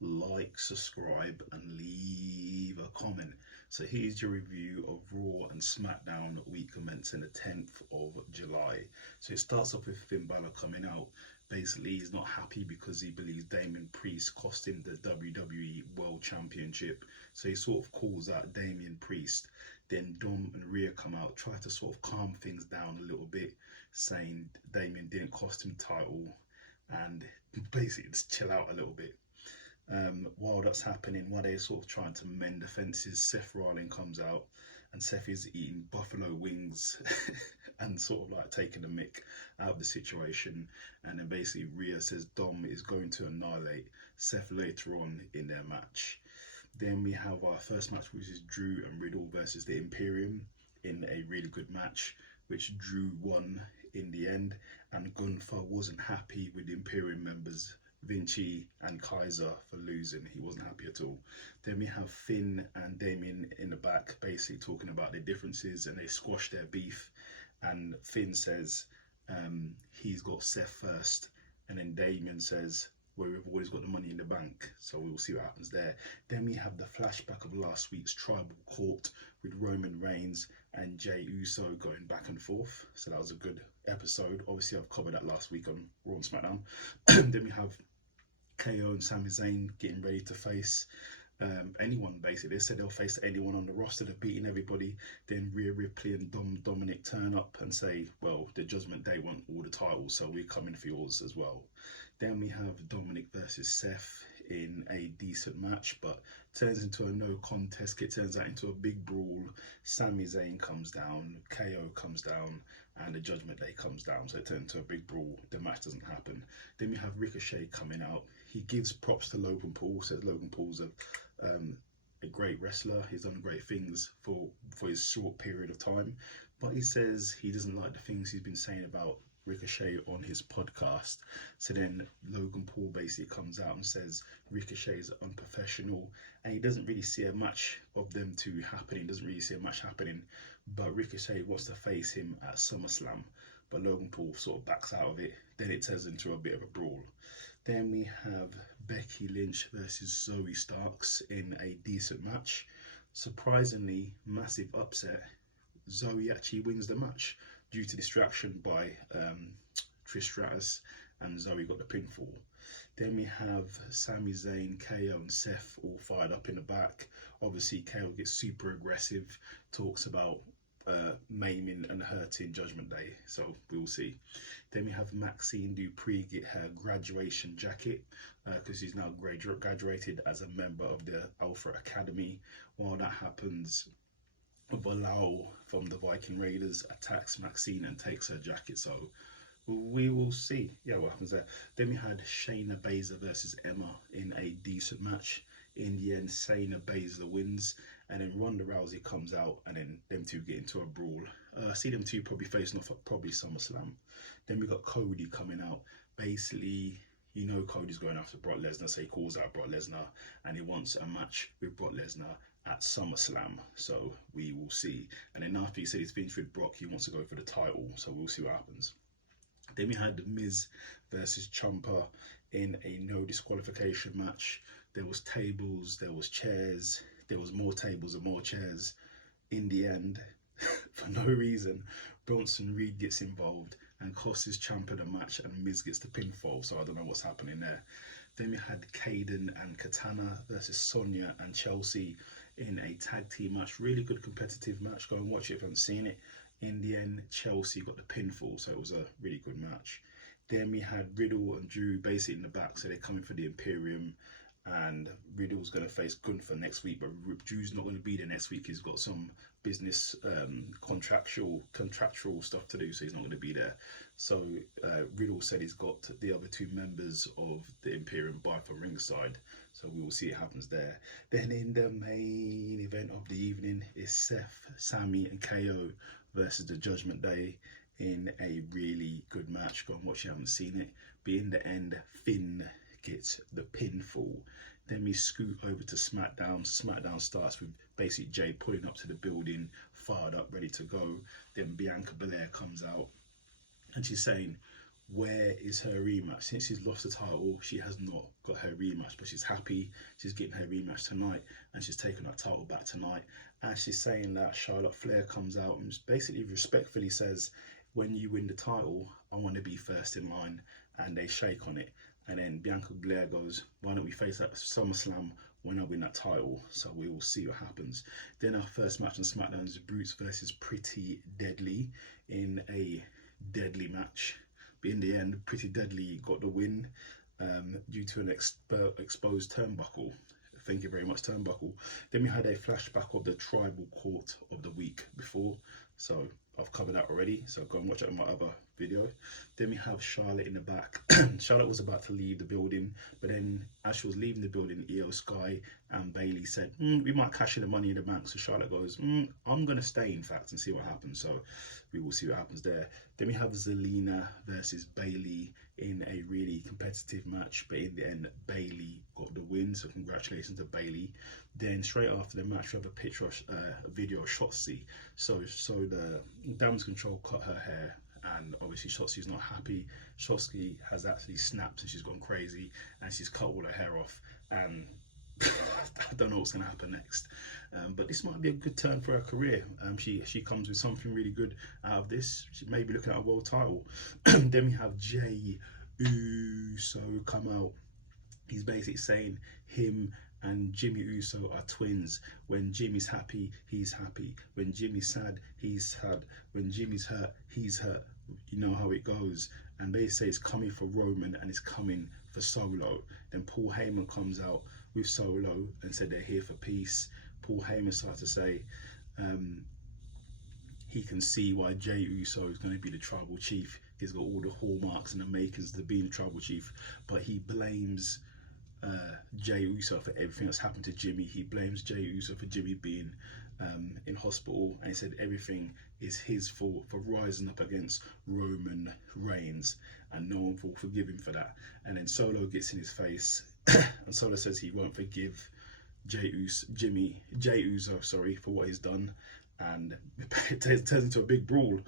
like, subscribe, and leave a comment. So here's your review of Raw and Smackdown week commencing the 10th of July. So it starts off with Finn Balor coming out. Basically, he's not happy because he believes Damian Priest cost him the WWE World Championship. So he sort of calls out Damian Priest. Then Dom and Rhea come out, try to sort of calm things down a little bit, saying Damian didn't cost him the title and basically just chill out a little bit. While that's happening, while they're sort of trying to mend the fences, Seth Rollins comes out and Seth is eating buffalo wings and sort of like taking the mick out of the situation. And then basically Rhea says Dom is going to annihilate Seth later on in their match. Then we have our first match, which is Drew and Riddle versus the Imperium in a really good match, which Drew won in the end, and Gunther wasn't happy with the Imperium members Vinci and Kaiser for losing. He wasn't happy at all. Then we have Finn and Damien in the back basically talking about the differences, and they squash their beef, and Finn says he's got Seth first, and then Damien says, well, we've always got the money in the bank, so we'll see what happens there. Then we have the flashback of last week's Tribal Court with Roman Reigns and Jey Uso going back and forth. So that was a good episode. Obviously, I've covered that last week on Raw and SmackDown. Then we have KO and Sami Zayn getting ready to face anyone, basically. They said they'll face anyone on the roster. They've beaten everybody. Then Rhea Ripley and Dominic turn up and say, well, the Judgment Day want all the titles, so we're coming for yours as well. Then we have Dominic versus Seth in a decent match, but turns into a no contest. It turns out into a big brawl. Sami Zayn comes down, KO comes down, and the Judgment Day comes down. So it turns into a big brawl. The match doesn't happen. Then we have Ricochet coming out. He gives props to Logan Paul, says Logan Paul's a great wrestler. He's done great things for his short period of time, but he says he doesn't like the things he's been saying about Ricochet on his podcast. So then Logan Paul basically comes out and says Ricochet is unprofessional, and he doesn't really see a match of them two happening. Doesn't really see a match happening, but Ricochet wants to face him at SummerSlam, but Logan Paul sort of backs out of it. Then it turns into a bit of a brawl. Then we have Becky Lynch versus Zoe Starks in a decent match. Surprisingly, massive upset. Zoe actually wins the match due to distraction by Trish Stratus, and Zoe got the pinfall. Then we have Sami Zayn, KO and Seth all fired up in the back. Obviously KO gets super aggressive, talks about maiming and hurting Judgment Day, so we'll see. Then we have Maxine Dupree get her graduation jacket because she's now graduated as a member of the Alpha Academy. While that happens, Bilal from the Viking Raiders attacks Maxine and takes her jacket, so we will see what happens there. Then we had Shayna Baszler versus Emma in a decent match. In the end, Shayna Baszler wins, and then Ronda Rousey comes out, and then them two get into a brawl. I see them two probably facing off at probably SummerSlam. Then we got Cody coming out. Basically, you know Cody's going after Brock Lesnar, so he calls out Brock Lesnar, and he wants a match with Brock Lesnar at SummerSlam, so we will see. And then after he said he's finished with Brock, he wants to go for the title, so we'll see what happens. Then we had The Miz versus Ciampa in a no disqualification match. There was tables, there was chairs, there was more tables and more chairs. In the end, for no reason, Bronson Reed gets involved and costs Ciampa the match, and Miz gets the pinfall, so I don't know what's happening there. Then we had Kaden and Katana versus Sonya and Chelsea in a tag team match. Really good competitive match. Go and watch it if you haven't seen it. In the end, Chelsea got the pinfall, so it was a really good match. Then we had Riddle and Drew basically in the back, so they're coming for the Imperium, and Riddle's going to face Gunther next week, but Drew's not going to be there next week. He's got some business contractual stuff to do, so he's not going to be there. So Riddle said he's got the other two members of the Imperium by from ringside, so we will see what happens there. Then in the main event of the evening is Seth, Sami and KO versus the Judgment Day in a really good match. Go and watch it, you haven't seen it. But in the end, Finn gets the pinfall. Then we scoot over to SmackDown. SmackDown starts with basically Jay pulling up to the building, fired up, ready to go. Then Bianca Belair comes out and she's saying, where is her rematch? Since she's lost the title, she has not got her rematch, but she's happy she's getting her rematch tonight, and she's taking that title back tonight. And she's saying that Charlotte Flair comes out and basically respectfully says, when you win the title, I want to be first in line, and they shake on it. And then Bianca Belair goes, why don't we face at SummerSlam when I win that title? So we will see what happens. Then our first match on SmackDown is Brutes versus Pretty Deadly in a deadly match. But in the end, Pretty Deadly got the win due to an exposed turnbuckle. Thank you very much, turnbuckle. Then we had a flashback of the tribal court of the week before. So I've covered that already. So go and watch it in my other video. Then we have Charlotte in the back. Charlotte was about to leave the building, but then as she was leaving the building, Io Sky and Bailey said, we might cash in the Money in the Bank. So Charlotte goes, I'm going to stay, in fact, and see what happens. So we will see what happens there. Then we have Zelina versus Bailey in a really competitive match, but in the end, Bailey got the win. So congratulations to Bailey. Then straight after the match, we have a picture of a video of Shotzi. So the Damage Control cut her hair, and obviously Shotzi's not happy. Shotzi has actually snapped and she's gone crazy, and she's cut all her hair off, and I don't know what's going to happen next, but this might be a good turn for her career. She comes with something really good out of this. She may be looking at a world title. Then we have Jey Uso come out. He's basically saying him and Jimmy Uso are twins. When Jimmy's happy, he's happy. When Jimmy's sad, he's sad. When Jimmy's hurt, he's hurt. You know how it goes. And they say it's coming for Roman and it's coming for Solo. Then Paul Heyman comes out with Solo and said they're here for peace. Paul Heyman started to say he can see why Jey Uso is going to be the tribal chief. He's got all the hallmarks and the makers to being the tribal chief, but he blames Jey Uso for everything that's happened to Jimmy. He blames Jey Uso for Jimmy being in hospital, and he said everything is his fault for rising up against Roman Reigns, and no one will forgive him for that. And then Solo gets in his face and Solo says he won't forgive Jey Uso for what he's done, and it turns into a big brawl.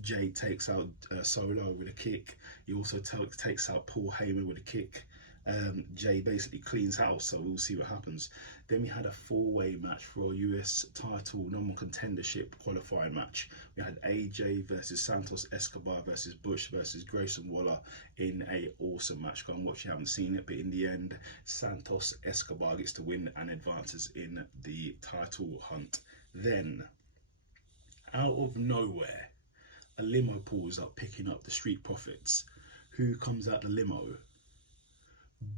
Jey takes out Solo with a kick. He also takes out Paul Heyman with a kick. Jey basically cleans house, so we'll see what happens. Then we had a four-way match for a US title number contendership qualifying match. We had AJ versus Santos Escobar versus Bush versus Grayson Waller in a awesome match. Go and watch if you haven't seen it, but in the end, Santos Escobar gets to win and advances in the title hunt. Then, out of nowhere, a limo pulls up picking up the Street Profits. Who comes out the limo?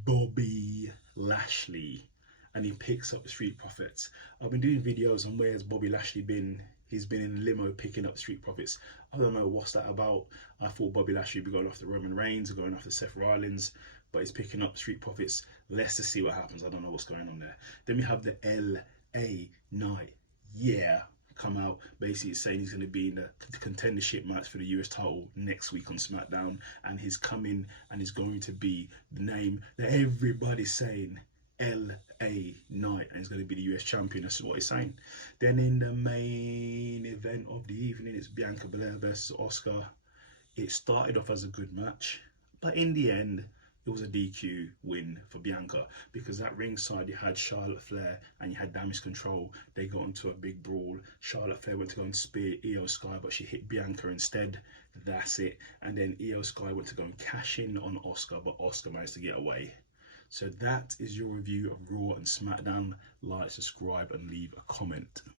Bobby Lashley, and he picks up the Street Profits. I've been doing videos on where's Bobby Lashley been. He's been in a limo picking up the Street Profits. I don't know what's that about. I thought Bobby Lashley would be going after Roman Reigns or going after Seth Rollins, but he's picking up Street Profits. Let's just see what happens. I don't know what's going on there. Then we have the LA Knight, come out basically saying he's going to be in the contendership match for the US title next week on SmackDown, and he's coming and he's going to be the name that everybody's saying, LA Knight, and he's going to be the US champion. That's what he's saying. Then in the main event of the evening, it's Bianca Belair versus Asuka. It started off as a good match, but in the end it was a DQ win for Bianca, because at ringside you had Charlotte Flair and you had Damage Control. They got into a big brawl. Charlotte Flair went to go and spear Io Sky, but she hit Bianca instead. That's it. And then Io Sky went to go and cash in on Asuka, but Asuka managed to get away. So that is your review of Raw and SmackDown. Like, subscribe and leave a comment.